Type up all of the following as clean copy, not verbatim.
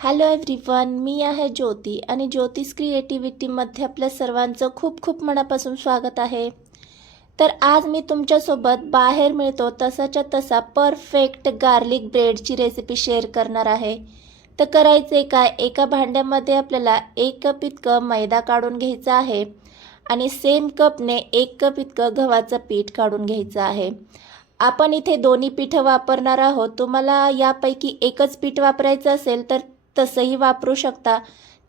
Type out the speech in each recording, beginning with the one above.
Hello everyone, मी आहे ज्योती आणि ज्योतिष क्रिएटिव्हिटीमध्ये आपल्या सर्वांचं खूप खूप मनापासून स्वागत आहे. तर आज मी तुमच्यासोबत बाहेर मिळतो तसाच्या तसा परफेक्ट गार्लिक ब्रेडची रेसिपी शेअर करणार आहे. तर करायचे काय, एका भांड्यामध्ये आपल्याला 1 कप इतकं मैदा काढून घ्यायचा आहे आणि सेम कपने 1 कप इतकं गव्हाचं पीठ काढून घ्यायचं आहे. आपण इथे दोन्ही पीठं वापरणार आहोत. तुम्हाला यापैकी एकच पीठ वापरायचं असेल तर तसंही वापरू शकता.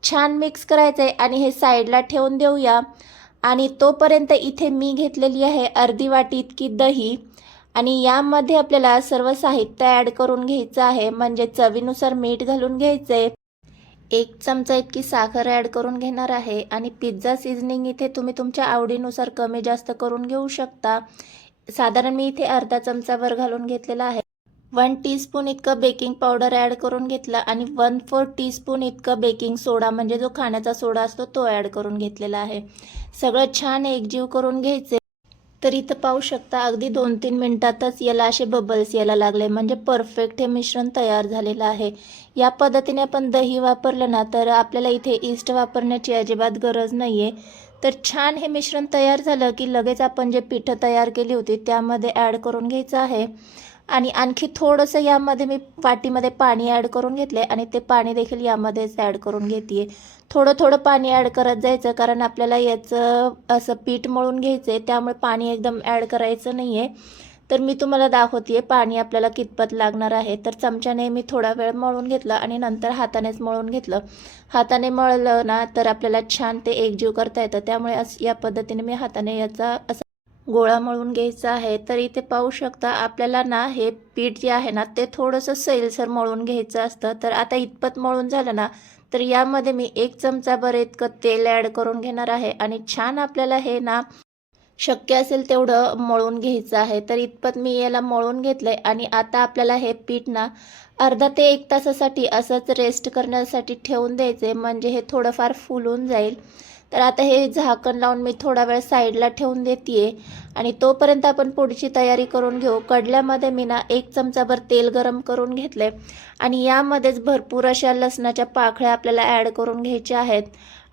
छान मिक्स करायचं आहे आणि हे साईडला ठेवून देऊया. आणि तोपर्यंत इथे मी घेतलेली आहे अर्धी वाटी इतकी दही आणि यामध्ये आपल्याला सर्व साहित्य ॲड करून घ्यायचं आहे. म्हणजे चवीनुसार मीठ घालून घ्यायचं आहे. 1 चमचा इतकी साखर ॲड करून घेणार आहे आणि पिझ्झा सीझनिंग इथे तुम्ही तुमच्या आवडीनुसार कमी जास्त करून घेऊ शकता. साधारण मी इथे अर्धा चमचाभर घालून घेतलेला आहे. 1 टीस्पून इतकं बेकिंग पावडर ॲड करून घेतला आणि 1/4 टीस्पून इतकं बेकिंग सोडा म्हणजे जो खाण्याचा सोडा असतो तो ॲड करून घेतलेला आहे. सगळं छान एकजीव करून घ्यायचे. तर इथं पाहू शकता अगदी 2-3 मिनिटातच याला असे बबल्स यायला लागले, म्हणजे परफेक्ट हे मिश्रण तयार झालेलं आहे. या पद्धतीने आपण दही वापरलं ना तर आपल्याला इथे ईस्ट वापरण्याची अजिबात गरज नाही आहे. तर छान हे मिश्रण तयार झालं की लगेच आपण जे पिठं तयार केली होती त्यामध्ये ॲड करून घ्यायचं आहे. आणि आणखी थोडंसं यामध्ये मी वाटीमध्ये पाणी ॲड करून घेतले आणि ते पाणी देखील यामध्येच ॲड करून घेते आहे. थोडं थोडं पाणी ॲड करत जायचं, कारण आपल्याला याचं असं पीठ मळून घ्यायचं आहे, त्यामुळे पाणी एकदम ॲड करायचं नाही आहे. तर मी तुम्हाला दाखवते आहे पाणी आपल्याला कितपत लागणार आहे. तर चमच्याने मी थोडा वेळ मळून घेतलं आणि नंतर हातानेच मळून घेतलं. हाताने मळलं ना तर आपल्याला छान ते एकजीव करता येतं, त्यामुळे या पद्धतीने मी हाताने याचा गोळा मळून घ्यायचा आहे. तर इथे पाहू शकता आपल्याला ना हे पीठ जे आहे ना ते थोडंसं सैलसर मळून घ्यायचं असतं. तर आता इतपत मळून झालं ना तर यामध्ये मी 1 चमचाभर इतकं तेल ॲड करून घेणार आहे आणि छान आपल्याला हे ना शक्य असेल तेवढं मळून घ्यायचं आहे. तर इतपत मी याला मळून घेतलं आहे आणि आता आपल्याला हे पीठ ना अर्धा ते 1 तासासाठी असंच रेस्ट करण्यासाठी ठेवून द्यायचं आहे, म्हणजे हे थोडंफार फुलून जाईल. तर आता हे झाकण लावून मी थोडा वेळ साईडला ठेवून देते आहे आणि तोपर्यंत आपण पुढची तयारी करून घेऊ. कढल्यामध्ये मी ना 1 चमचाभर तेल गरम करून घेतले आणि यामध्येच भरपूर अशा लसणाच्या पाकळ्या आपल्याला ॲड करून घ्यायच्या आहेत.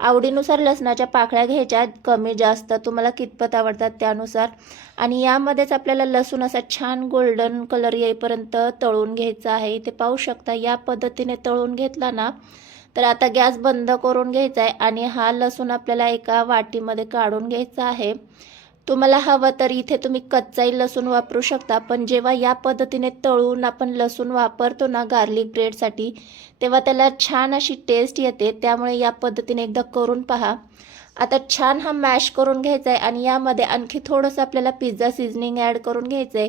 आवडीनुसार लसणाच्या पाकळ्या घ्यायच्या, कमी जास्त तुम्हाला कितपत आवडतात त्यानुसार. आणि यामध्येच आपल्याला लसूण असा छान गोल्डन कलर येईपर्यंत तळून घ्यायचा आहे. इथे पाहू शकता या पद्धतीने तळून घेतला ना तर आता गॅस बंद करून घ्यायचा आहे आणि हा लसूण आपल्याला एका वाटीमध्ये काढून घ्यायचा आहे. तुम्हाला हवं तर इथे तुम्ही कच्चाही लसूण वापरू शकता, पण जेव्हा या पद्धतीने तळून आपण लसूण वापरतो ना गार्लिक ब्रेडसाठी तेव्हा त्याला छान अशी टेस्ट येते, त्यामुळे या पद्धतीने एकदा करून पहा. आता छान हा मॅश करून घ्यायचा आहे आणि यामध्ये आणखी थोडंसं आपल्याला पिझ्झा सीझनिंग ॲड करून घ्यायचं आहे.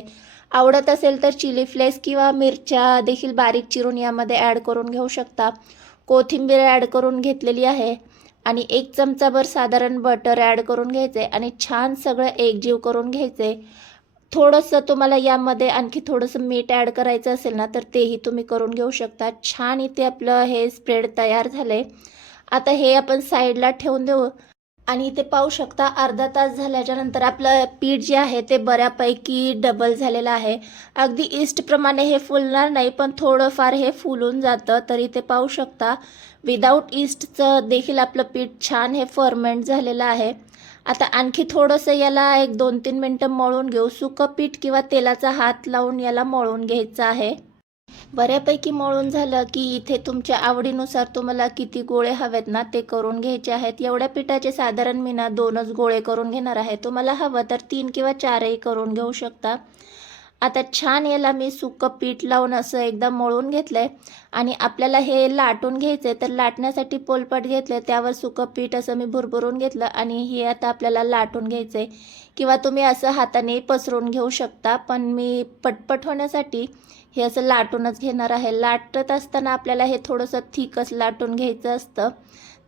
आवडत असेल तर चिली फ्लेक्स किंवा मिरच्या देखील बारीक चिरून यामध्ये ॲड करून घेऊ शकता. कोथिंबीर ॲड करून घेतलेली आहे आणि 1 चमचाभर साधारण बटर ॲड करून घ्यायचं आहे आणि छान सगळं एकजीव करून घ्यायचं आहे. थोडंसं तुम्हाला यामध्ये आणखी थोडंसं मीठ ॲड करायचं असेल ना तर तेही तुम्ही करून घेऊ शकता. छान इथे आपलं हे स्प्रेड तयार झालं आहे. आता हे आपण साईडला ठेवून देऊ आणि इथे पाहू शकता अर्धा तास झाल्याच्या नंतर आपलं पीठ जे आहे ते बऱ्यापैकी डबल झालेलं आहे. अगदी ईस्टप्रमाणे हे फुलणार नाही, पण थोडंफार हे फुलून जातं. तर इथे पाहू शकता विदाऊट ईस्टचं देखील आपलं पीठ छान हे फर्मेंट झालेलं आहे. आता आणखी थोडंसं याला 1-2-3 मिनटं मळून घेऊ. सुकं पीठ किंवा तेलाचा हात लावून याला मळून घ्यायचं आहे. बऱ्यापैकी मळून झालं की इथे तुमच्या आवडीनुसार तुम्हाला किती गोळे हवेत ना ते करून घ्यायचे आहेत. एवढ्या पिठाचे साधारण मी ना 2च गोळे करून घेणार आहे. तुम्हाला हवं तर 3 किंवा 4ही करून घेऊ शकता. आता छान याला मी सुकं पीठ लावून असं एकदा मळून घेतलंय आणि आपल्याला हे लाटून घ्यायचंय. तर लाटण्यासाठी पोलपाट घेतलं, त्यावर सुकं पीठ असं मी भुरभुरून घेतलं आणि हे आता आपल्याला लाटून घ्यायचंय. किंवा तुम्ही असं हाताने पसरून घेऊ शकता, पण मी पटपट होण्यासाठी हे असं लाटूनच घेणार आहे. लाटत असताना आपल्याला हे थोडंसं थिकच लाटून घ्यायचं असतं.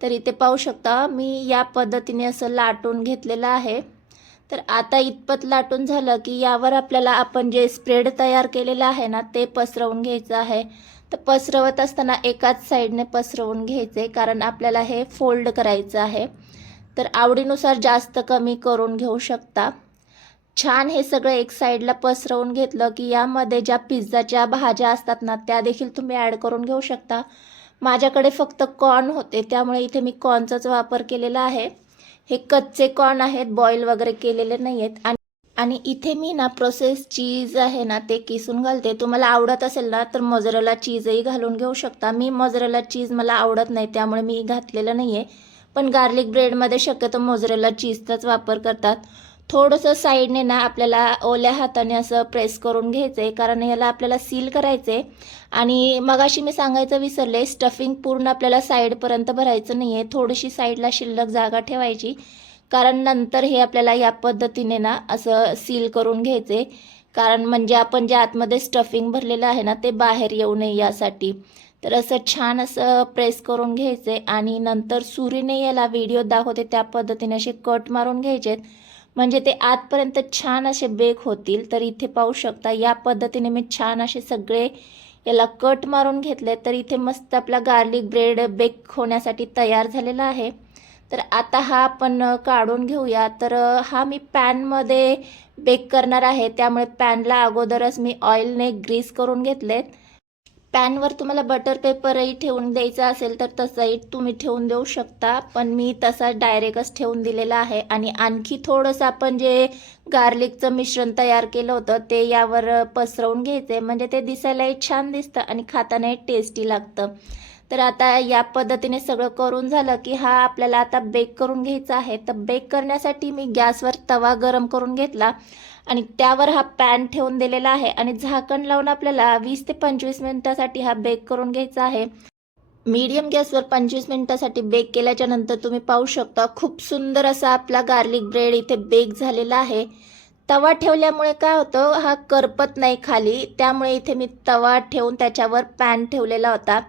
तर इथे पाहू शकता मी या पद्धतीने असं लाटून घेतलेलं आहे. तर आता इतपत लाटून झालं की यावर आपल्याला आपण जे स्प्रेड तयार केलेलं आहे ना ते पसरवून घ्यायचं आहे. तर पसरवत असताना एकाच साईडने पसरवून घ्यायचे, कारण आपल्याला हे फोल्ड करायचं आहे. तर आवडीनुसार जास्त कमी करून घेऊ शकता. छान हे सगळं एक साईडला पसरवून घेतलं की यामध्ये ज्या पिझ्झाच्या भाज्या असतात ना त्या देखील तुम्ही ॲड करून घेऊ शकता. माझ्याकडे फक्त कॉर्न होते, त्यामुळे इथे मी कॉर्नचाच वापर केलेला आहे. हे कच्चे कॉर्न आहेत, बॉईल वगैरे केलेले नाही आहेत. आणि इथे मी ना प्रोसेस चीज आहे ना ते किसून घालते. तुम्हाला आवडत असेल ना तर मोझरेला चीजही घालून घेऊ शकता. मी मोझरेला चीज मला आवडत नाही, त्यामुळे मी घातलेलं नाही आहे. पण गार्लिक ब्रेडमध्ये शक्यतो मोझरेला चीजचाच वापर करतात. थोडंसं साईडने ना आपल्याला ओल्या हाताने असं प्रेस करून घ्यायचं आहे, कारण याला आपल्याला सील करायचं आहे. आणि मगाशी मी सांगायचं विसरले, स्टफिंग पूर्ण आपल्याला साईडपर्यंत भरायचं नाही आहे. थोडीशी साईडला शिल्लक जागा ठेवायची, कारण नंतर हे आपल्याला या पद्धतीने ना असं सील करून घ्यायचे, कारण म्हणजे आपण जे आतमध्ये स्टफिंग भरलेलं आहे ना ते बाहेर येऊ नये यासाठी. तर असं छान असं प्रेस करून घ्यायचे आणि नंतर सुरीने याला व्हिडिओ दाखवते त्या पद्धतीने असे कट मारून घ्यायचे, म्हणजे ते आतपर्यंत छान असे बेक होतील. तर इथे पाहू शकता या पद्धतीने मी छान असे सगळे याला कट मारून घेतले. तर इथे मस्त आपला गार्लिक ब्रेड बेक होण्यासाठी तयार झालेला आहे. तर आता हा आपण काढून घेऊया. तर हा मी पॅनमध्ये बेक करणार आहे, त्यामुळे पॅनला अगोदरच मी ऑइलने ग्रीस करून घेतलेत. पॅनवर तुम्हाला बटर पेपरही ठेवून द्यायचा असेल तर तसंही तुम्ही ठेवून देऊ शकता, पण मी तसा डायरेक्टच ठेवून दिलेला आहे. आणि आणखी थोडंसं आपण जे गार्लिकचं मिश्रण तयार केलं होतं ते यावर पसरवून घ्यायचे, म्हणजे ते दिसायलाही छान दिसतं आणि खातानाही टेस्टी लागतं. तर आता या पद्धतीने सगळं करून झालं की हा आपल्याला आता बेक करून घ्यायचा आहे. तर बेक करण्यासाठी मी गॅसवर तवा गरम करून घेतला आणि त्यावर हा पॅन ठेवून दिलेला आहे आणि झाकण लावून आपल्याला 20 ते 25 मिनिटासाठी हा बेक करून घ्यायचा आहे. मीडियम गॅसवर 25 मिनिटासाठी बेक केल्याच्या नंतर तुम्ही पाहू शकता खूप सुंदर असा आपला गार्लिक ब्रेड इथे बेक झालेला आहे. तवा ठेवल्यामुळे काय होतं, हा करपत नाही खाली, त्यामुळे इथे मी तवा ठेवून त्याच्यावर पॅन ठेवलेला होता.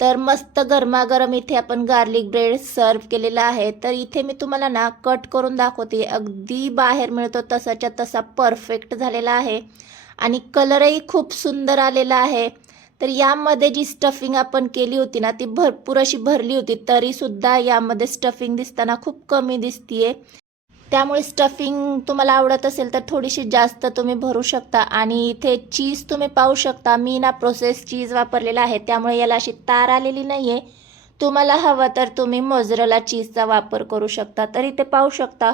तर मस्त गरमागरम इथे आपण गार्लिक ब्रेड सर्व केलेला आहे. तर इथे मी तुम्हाला ना कट करून दाखवते, अगदी बाहेर मिळतो तसाच्या तसा परफेक्ट झालेला आहे आणि कलरही खूप सुंदर आलेला आहे. तर यामध्ये जी स्टफिंग आपण केली होती ना ती भरपूर अशी भरली होती, तरीसुद्धा यामध्ये स्टफिंग दिसताना खूप कमी दिसतीये. त्यामुळे स्टफिंग तुम्हाला आवडत असेल तर थोडीशी जास्त तुम्ही भरू शकता. आणि इथे चीज तुम्ही पाहू शकता, मी ना प्रोसेस चीज वापरलेला आहे, त्यामुळे याला अशी तार आलेली नाही आहे. तुम्हाला हवं तर तुम्ही मोझरेला चीजचा वापर करू शकता. तर इथे पाहू शकता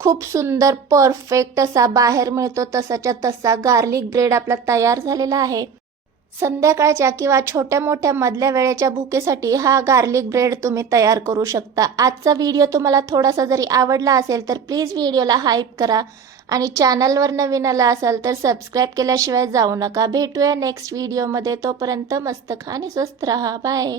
खूप सुंदर परफेक्ट असा बाहेर मिळतो तसाच्या तसा गार्लिक ब्रेड आपला तयार झालेला आहे. संध्याकाळच्या किंवा छोट्या मोठ्या मधल्या वेळेच्या भुकेसाठी हा गार्लिक ब्रेड तुम्ही तयार करू शकता. आजचा व्हिडिओ तुम्हाला थोडासा जरी आवडला असेल तर प्लीज व्हिडिओला हाईप करा आणि चॅनलवर नवीन आला असाल तर सबस्क्राईब केल्याशिवाय जाऊ नका. भेटूया नेक्स्ट व्हिडिओमध्ये. तोपर्यंत मस्त खा आणि स्वस्त राहा. बाय.